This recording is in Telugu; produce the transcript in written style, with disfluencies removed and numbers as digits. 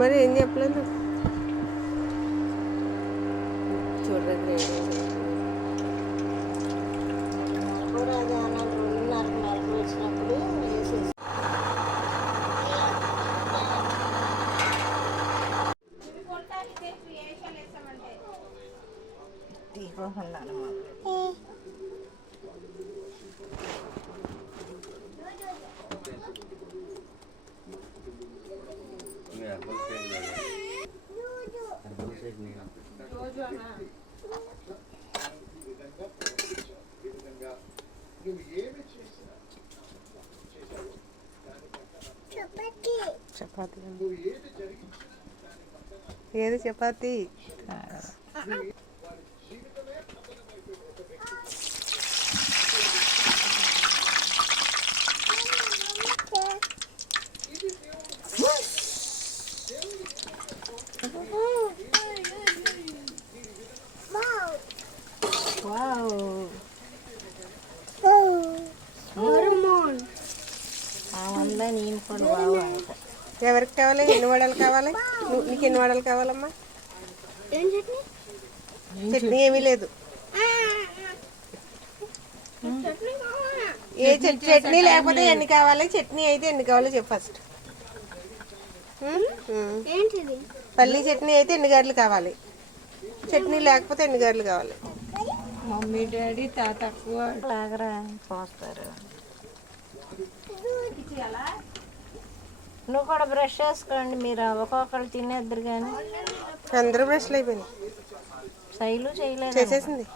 మరి ఏం చెప్పలేదు చూడలేదు కూడా అది అన్నాడు 2:30కి మెలకు వచ్చినప్పుడు వేసేసి తీసుకోకున్నాను చపాతీ ఏది చపాతీ ఎవరికి కావాలి ఎన్ని వడలు కావాలి నీకు ఎన్ని వడలు కావాలమ్మా చట్నీ ఏమీ లేదు ఏ చట్నీ లేకపోతే ఎన్ని కావాలి చట్నీ అయితే ఎన్ని కావాలో చెప్పు ఫస్ట్ పల్లీ చట్నీ అయితే ఎన్ని గడ్డలు కావాలి చట్నీ లేకపోతే ఎన్ని గడ్డలు కావాలి మమ్మీ డాడీ తాత లాగరా పోస్తారు నువ్వు కూడా బ్రష్ చేసుకోండి మీరు ఒక్కొక్కరు తినేద్దరు కానీ అందరూ బ్రష్లు అయిపోయినాయి శైలు చేయలేదు చేసేసింది